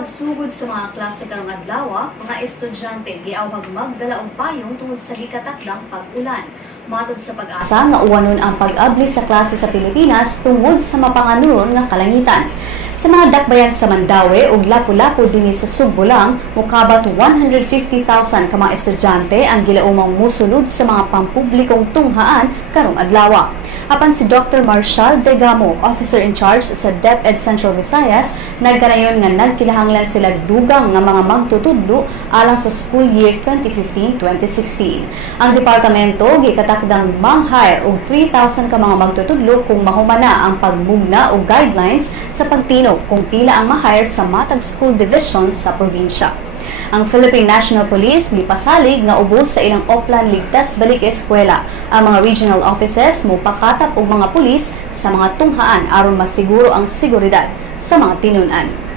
pagsugod sa mga klase karong adlaw, mga estudyante giawhag magdala og payong tungod sa gikatakdang pag-ulan. Matod sa pag-asa nga uwanon ang pag-abli sa klase sa Pilipinas tungod sa mapanganuron nga kalangitan. Sa mga dakbayan sa Mandaue ug Lapu-Lapu dinhi sa Sugbo lang, mokabat 150,000 ka mga estudyante ang gilaumang musulod sa mga pampublikong tunghaan karong adlaw. Apan si Dr. Marshall Degamo, Officer in Charge sa DepEd Central Visayas, nagkanayon nga nagkinahanglan sila dugang nga mga magtutudlo alang sa school year 2015-2016. Ang departamento gikatakdang mang-hire og 3,000 ka mga magtutudlo kung mahumana ang pagmugna og guidelines sa pagtinog kung pila ang ma-hire sa matag school divisions sa probinsya. Ang Philippine National Police gipasalig nga ubos sa ilang oplan ligtas balik eskwela. Ang mga regional offices mopakatap og mga pulis sa mga tunghaan aron masiguro ang seguridad sa mga tinun-an.